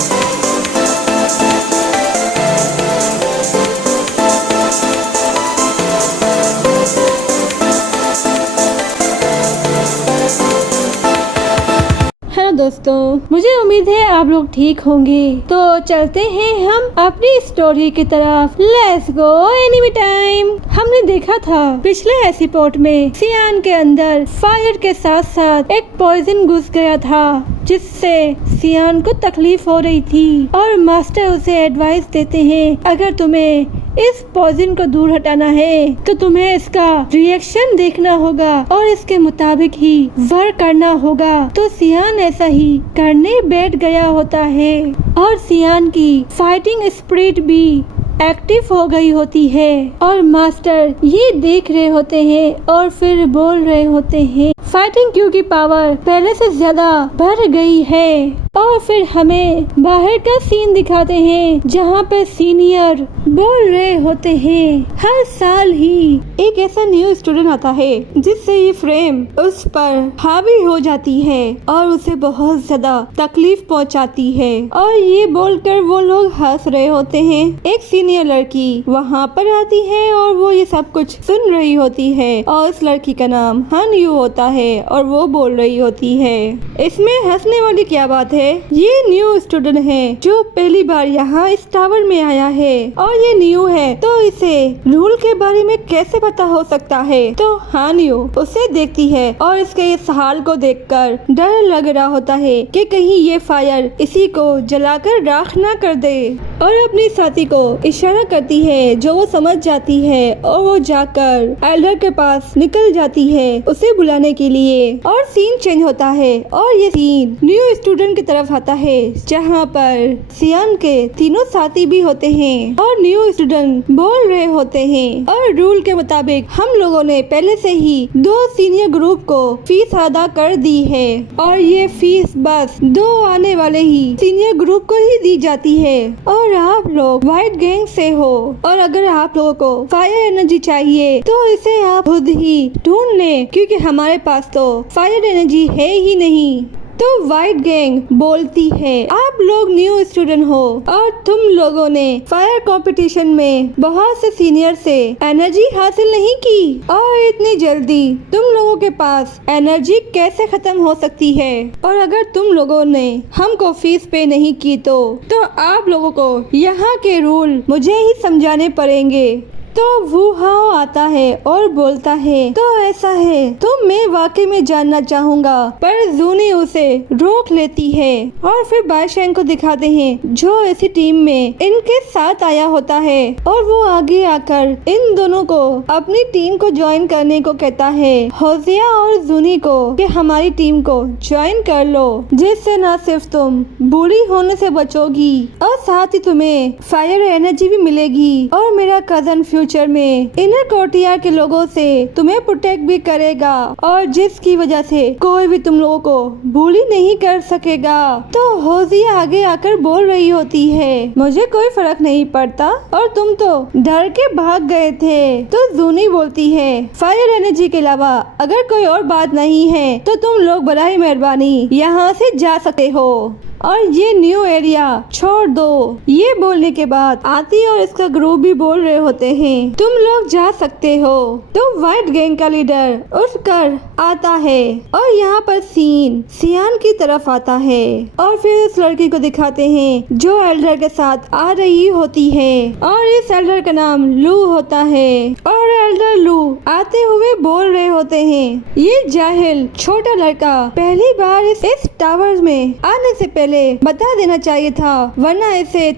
Hello दोस्तों, मुझे उम्मीद है आप लोग ठीक होंगे। तो चलते हैं हम अपनी स्टोरी की तरफ। Let's go anime time. हमने देखा था पिछले एपिसोड में सियान के अंदर फायर के साथ साथ एक पॉइजन घुस गया था, जिससे सियान को तकलीफ हो रही थी और मास्टर उसे एडवाइस देते हैं अगर तुम्हें इस पॉइजन को दूर हटाना है तो तुम्हें इसका रिएक्शन देखना होगा और इसके मुताबिक ही वर्क करना होगा। तो सियान ऐसा ही करने बैठ गया होता है और सियान की फाइटिंग स्पिरिट भी एक्टिव हो गई होती है और मास्टर ये देख रहे होते हैं और फिर बोल रहे होते हैं फाइटिंग क्यू की पावर पहले से ज्यादा बढ़ गई है। और फिर हमें बाहर का सीन दिखाते हैं जहाँ पे सीनियर बोल रहे होते हैं हर साल ही एक ऐसा न्यू स्टूडेंट आता है जिससे ये फ्रेम उस पर हावी हो जाती है और उसे बहुत ज्यादा तकलीफ पहुँचाती है। और ये बोलकर वो लोग हंस रहे होते हैं। एक सीनियर लड़की वहाँ पर आती है और वो ये सब कुछ सुन रही होती है और उस लड़की का नाम हान यू होता है और वो बोल रही होती है इसमें हंसने वाली क्या बात है, ये न्यू स्टूडेंट है जो पहली बार यहाँ इस टावर में आया है और ये न्यू है तो इसे रूल के बारे में कैसे पता हो सकता है। तो हान यू उसे देखती है और इसके इस हाल को देखकर डर लग रहा होता है कि कहीं ये फायर इसी को जलाकर राख ना कर दे और अपनी साथी को इशारा करती है जो वो समझ जाती है और वो जाकर एल्डर के पास निकल जाती है उसे बुलाने के लिए। और सीन चेंज होता है और ये सीन न्यू स्टूडेंट की तरफ आता है जहाँ पर सियान के तीनों साथी भी होते हैं और न्यू स्टूडेंट बोल रहे होते हैं और रूल के मुताबिक हम लोगों ने पहले से ही 2 सीनियर ग्रुप को फीस अदा कर दी है और ये फीस बस 2 आने वाले ही सीनियर ग्रुप को ही दी जाती है। और आप लोग व्हाइट गैंग से हो और अगर आप लोगों को फायर एनर्जी चाहिए तो इसे आप खुद ही ढूंढ लें क्योंकि हमारे पास तो फायर एनर्जी है ही नहीं। तो व्हाइट गैंग बोलती है आप लोग न्यू स्टूडेंट हो और तुम लोगों ने फायर कंपटीशन में बहुत से सीनियर से एनर्जी हासिल नहीं की और इतनी जल्दी तुम लोगों के पास एनर्जी कैसे खत्म हो सकती है। और अगर तुम लोगों ने हमको फीस पे नहीं की तो आप लोगों को यहाँ के रूल मुझे ही समझाने पड़ेंगे। तो वू हाओ आता है और बोलता है तो ऐसा है तो मैं वाकई में जानना चाहूँगा, पर जूनी उसे रोक लेती है और फिर बायशेंग को दिखाते हैं जो ऐसी टीम में इनके साथ आया होता है और वो आगे आकर इन दोनों को अपनी टीम को ज्वाइन करने को कहता है होजिया और जूनी को कि हमारी टीम को ज्वाइन कर लो जिससे न सिर्फ तुम बुरी होने से बचोगी और साथ ही तुम्हें फायर एनर्जी भी मिलेगी और मेरा कजन फ्यूचर में इनर कोर्टियार के लोगों से तुम्हें प्रोटेक्ट भी करेगा और जिसकी वजह से कोई भी तुम लोगों को बुली नहीं कर सकेगा। तो होजिया आगे आकर बोल रही होती है मुझे कोई फर्क नहीं पड़ता और तुम तो डर के भाग गए थे। तो जूनी बोलती है फायर एनर्जी के अलावा अगर कोई और बात नहीं है तो तुम लोग बराए मेहरबानी यहाँ से जा सकते हो और ये न्यू एरिया छोड़ दो। ये बोलने के बाद आती और इसका ग्रुप भी बोल रहे होते हैं तुम लोग जा सकते हो। तो व्हाइट गैंग का लीडर उठकर आता है और यहाँ पर सीन सियान की तरफ आता है और फिर उस लड़की को दिखाते हैं जो एल्डर के साथ आ रही होती है और इस एल्डर का नाम लू होता है और एल्डर लू आते हुए बोल रहे होते हैं ये जाहिल छोटा लड़का पहली बार इस टावर में आने से पहले बता देना चाहिए था वरना ऐसे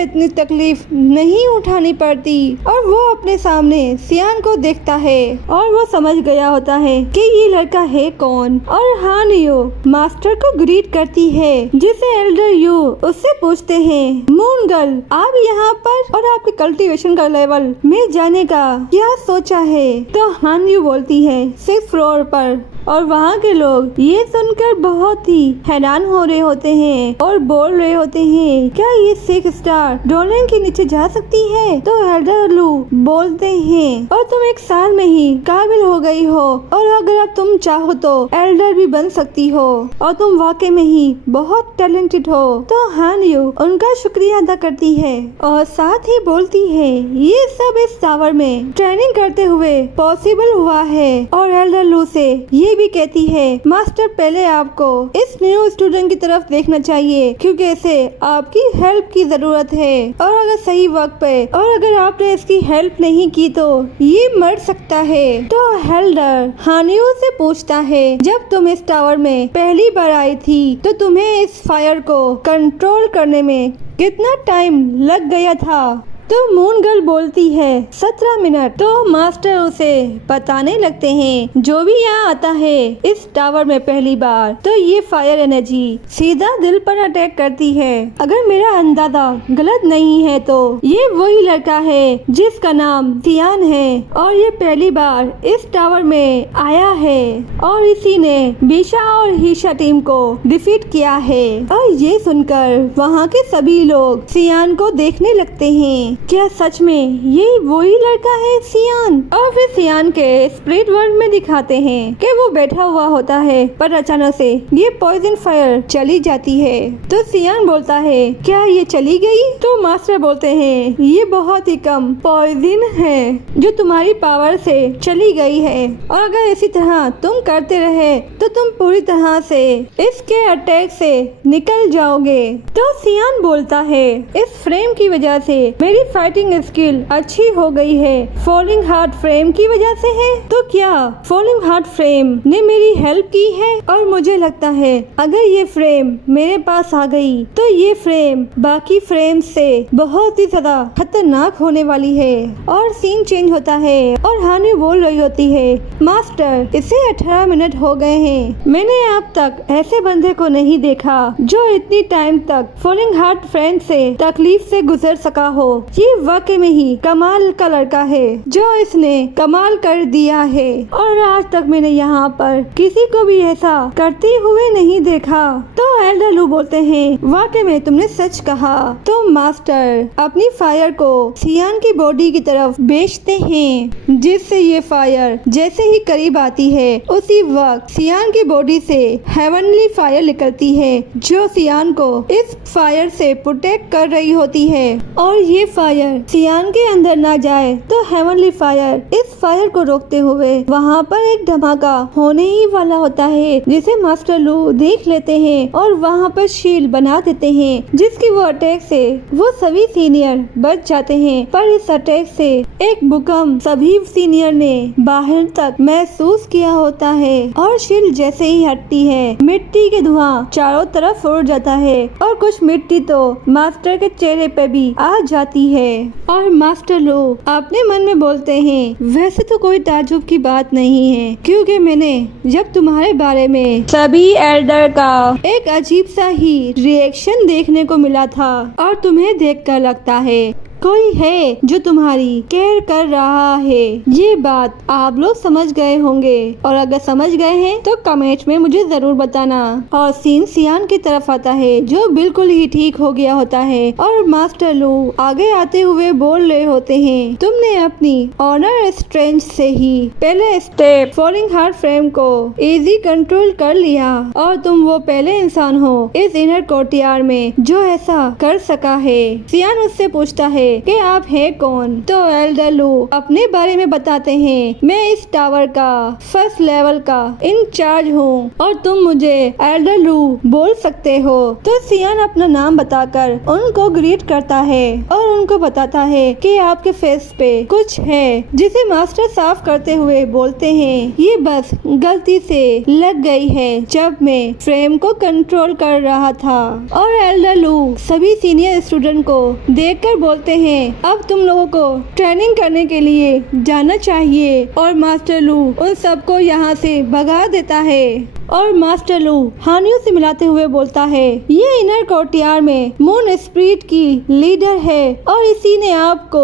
इतनी तकलीफ नहीं उठानी पड़ती। और वो अपने सामने सियान को देखता है और वो समझ गया होता है कि ये लड़का है कौन और हान यू मास्टर को ग्रीट करती है जिसे एल्डर यू उससे पूछते हैं मून गर्ल आप यहाँ पर और आपके कल्टीवेशन का लेवल में जाने का क्या सोचा है। तो हान यू बोलती है 6th फ्लोर पर और वहाँ के लोग ये सुनकर बहुत ही हैरान हो रहे होते हैं और बोल रहे होते हैं, क्या ये 6 स्टार डोलन के नीचे जा सकती है? तो एल्डर लू बोलते हैं, और तुम 1 साल में ही काबिल हो गई हो, और अगर अब तुम चाहो तो एल्डर भी बन सकती हो, और तुम वाकई में ही बहुत टैलेंटेड हो। तो हान यू उनका शुक्रिया अदा करती है और साथ ही बोलती है, ये सब इस टावर में ट्रेनिंग करते हुए पॉसिबल हुआ है। और एल्डर लू से ये भी कहती है, मास्टर पहले आपको इस न्यू स्टूडेंट की तरफ देखना चाहिए, क्योंकि इसे आपकी हेल्प की जरूरत है, और अगर सही वक्त पे और अगर आपने इसकी हेल्प नहीं की तो ये मर सकता है। तो एल्डर हानियो से पूछता है, जब तुम इस टावर में पहली बार आई थी तो तुम्हें इस फायर को कंट्रोल करने में कितना टाइम लग गया था? तो मून गर्ल बोलती है, 17 मिनट। तो मास्टर उसे बताने लगते हैं, जो भी यहाँ आता है इस टावर में पहली बार, तो ये फायर एनर्जी सीधा दिल पर अटैक करती है। अगर मेरा अंदाजा गलत नहीं है तो ये वही लड़का है जिसका नाम सियान है, और ये पहली बार इस टावर में आया है, और इसी ने बिशा और हीशा टीम को डिफीट किया है। और ये सुनकर वहाँ के सभी लोग सियान को देखने लगते हैं, क्या सच में ये वही लड़का है सियान? और फिर सियान के स्पिरिट वर्ल्ड में दिखाते हैं कि वो बैठा हुआ होता है, पर अचानक से ये पॉइजन फायर चली जाती है। तो सियान बोलता है, क्या ये चली गई? तो मास्टर बोलते हैं, ये बहुत ही कम पॉइजन है जो तुम्हारी पावर से चली गई है, और अगर इसी तरह तुम करते रहे तो तुम पूरी तरह से इसके अटैक से निकल जाओगे। तो सियान बोलता है, इस फ्रेम की वजह से मेरी फाइटिंग स्किल अच्छी हो गई है, फॉलिंग हार्ट फ्रेम की वजह से है। तो क्या फॉलिंग हार्ट फ्रेम ने मेरी हेल्प की है? और मुझे लगता है अगर ये फ्रेम मेरे पास आ गई तो ये फ्रेम बाकी फ्रेम से बहुत ही ज्यादा खतरनाक होने वाली है। और सीन चेंज होता है और हानी बोल रही होती है, मास्टर इसे 18 मिनट हो गए हैं, मैंने अब तक ऐसे बंदे को नहीं देखा जो इतनी टाइम तक फॉलिंग हार्ट फ्रेम से तकलीफ से गुजर सका हो। ये वाकई में ही कमाल का लड़का है जो इसने कमाल कर दिया है, और आज तक मैंने यहाँ पर किसी को भी ऐसा करते हुए नहीं देखा। तो एल्डर लू बोलते हैं, वाकई में तुमने सच कहा। तो मास्टर अपनी फायर को सियान की बॉडी की तरफ भेजते हैं, जिससे ये फायर जैसे ही करीब आती है उसी वक्त सियान की बॉडी से हेवनली फायर निकलती है, जो सियान को इस फायर से प्रोटेक्ट कर रही होती है। और ये फायर सियान के अंदर ना जाए तो हेवनली फायर इस फायर को रोकते हुए वहाँ पर एक धमाका होने ही वाला होता है, जिसे मास्टर लू देख लेते हैं और वहाँ पर शील्ड बना देते हैं, जिसकी वो अटैक से वो सभी सीनियर बच जाते हैं। पर इस अटैक से एक भूकंप सभी सीनियर ने बाहर तक महसूस किया होता है, और शील्ड जैसे ही हटती है मिट्टी के धुआं चारों तरफ उड़ जाता है, और कुछ मिट्टी तो मास्टर के चेहरे पे भी आ जाती है। और मास्टर लो अपने मन में बोलते हैं, वैसे तो कोई ताज्जुब की बात नहीं है, क्योंकि मैंने जब तुम्हारे बारे में सभी एल्डर का एक अजीब सा ही रिएक्शन देखने को मिला था, और तुम्हें देखकर लगता है कोई है जो तुम्हारी केयर कर रहा है। ये बात आप लोग समझ गए होंगे, और अगर समझ गए हैं तो कमेंट में मुझे जरूर बताना। और सीन सियान की तरफ आता है, जो बिल्कुल ही ठीक हो गया होता है, और मास्टर लू आगे आते हुए बोल रहे होते हैं, तुमने अपनी ऑनर स्ट्रेंथ से ही पहले स्टेप फॉलिंग हार्ट फ्रेम को इजी कंट्रोल कर लिया, और तुम वो पहले इंसान हो इस इनर कोर्टयार्ड में जो ऐसा कर सका है। सियान उससे पूछता है कि आप हैं कौन? तो एल्डर लू अपने बारे में बताते हैं, मैं इस टावर का फर्स्ट लेवल का इंचार्ज हूँ, और तुम मुझे एल्डर लू बोल सकते हो। तो सियान अपना नाम बताकर उनको ग्रीट करता है और उनको बताता है कि आपके फेस पे कुछ है, जिसे मास्टर साफ करते हुए बोलते हैं, ये बस गलती से लग गई है जब मैं फ्रेम को कंट्रोल कर रहा था। और एल्डर लू सभी सीनियर स्टूडेंट को देखकर बोलते हैं, अब तुम लोगों को ट्रेनिंग करने के लिए जाना चाहिए। और मास्टर लू उन सबको यहाँ से भगा देता है और मास्टर लू हानियों से मिलाते हुए बोलता है, ये इनर कोर्टयार्ड में मून स्पिरिट की लीडर है और इसी ने आपको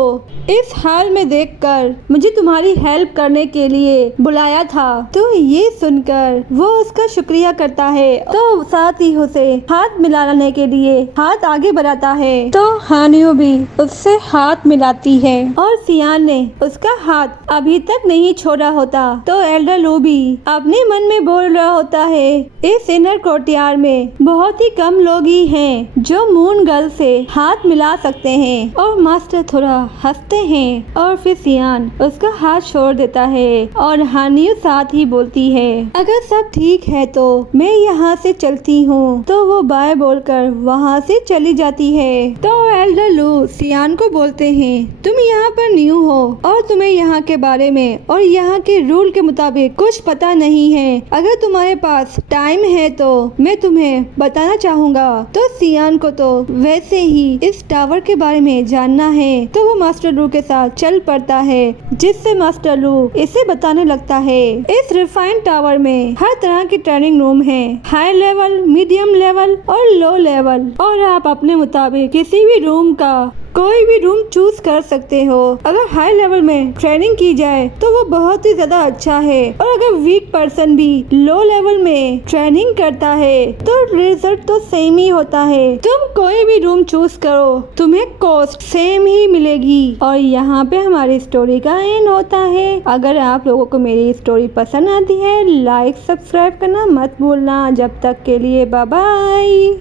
इस हाल में देखकर मुझे तुम्हारी हेल्प करने के लिए बुलाया था। तो ये सुनकर वो उसका शुक्रिया करता है, तो साथ ही उसे हाथ मिलाने के लिए हाथ आगे बढ़ाता है। तो हानियो भी उससे हाथ मिलाती है और सियान ने उसका हाथ अभी तक नहीं छोड़ा होता। तो एल्डर लू भी अपने मन में बोल रहा होता है, इस इनर कोर्टयार्ड में बहुत ही कम लोग ही हैं जो मून गर्ल से हाथ मिला सकते हैं। और मास्टर थोड़ा हंसते हैं और फिर सियान उसका हाथ छोड़ देता है और हानियो साथ ही बोलती है, अगर सब ठीक है तो मैं यहाँ से चलती हूँ। तो वो बाय बोलकर वहाँ से चली जाती है। तो एल्डर लू सियान को बोलते हैं, तुम यहाँ पर न्यू हो और तुम्हें यहाँ के बारे में और यहाँ के रूल के मुताबिक कुछ पता नहीं है। अगर तुम्हारे पास टाइम है तो मैं तुम्हें बताना चाहूँगा। तो सियान को तो वैसे ही इस टावर के बारे में जानना है, तो वो मास्टर लू के साथ चल पड़ता है, जिससे मास्टर लू इसे बताने लगता है, इस रिफाइंड टावर में हर तरह की ट्रेनिंग रूम है, हाई लेवल, मीडियम लेवल और लो लेवल, और आप अपने मुताबिक किसी भी रूम का कोई भी रूम चूज कर सकते हो। अगर हाई लेवल में ट्रेनिंग की जाए तो वो बहुत ही ज्यादा अच्छा है, और अगर वीक पर्सन भी लो लेवल में ट्रेनिंग करता है तो रिजल्ट तो सेम ही होता है। तुम कोई भी रूम चूज करो, तुम्हें कॉस्ट सेम ही मिलेगी। और यहाँ पे हमारी स्टोरी का एंड होता है। अगर आप लोगों को मेरी स्टोरी पसंद आती है, लाइक सब्सक्राइब करना मत भूलना। जब तक के लिए बाय बाय।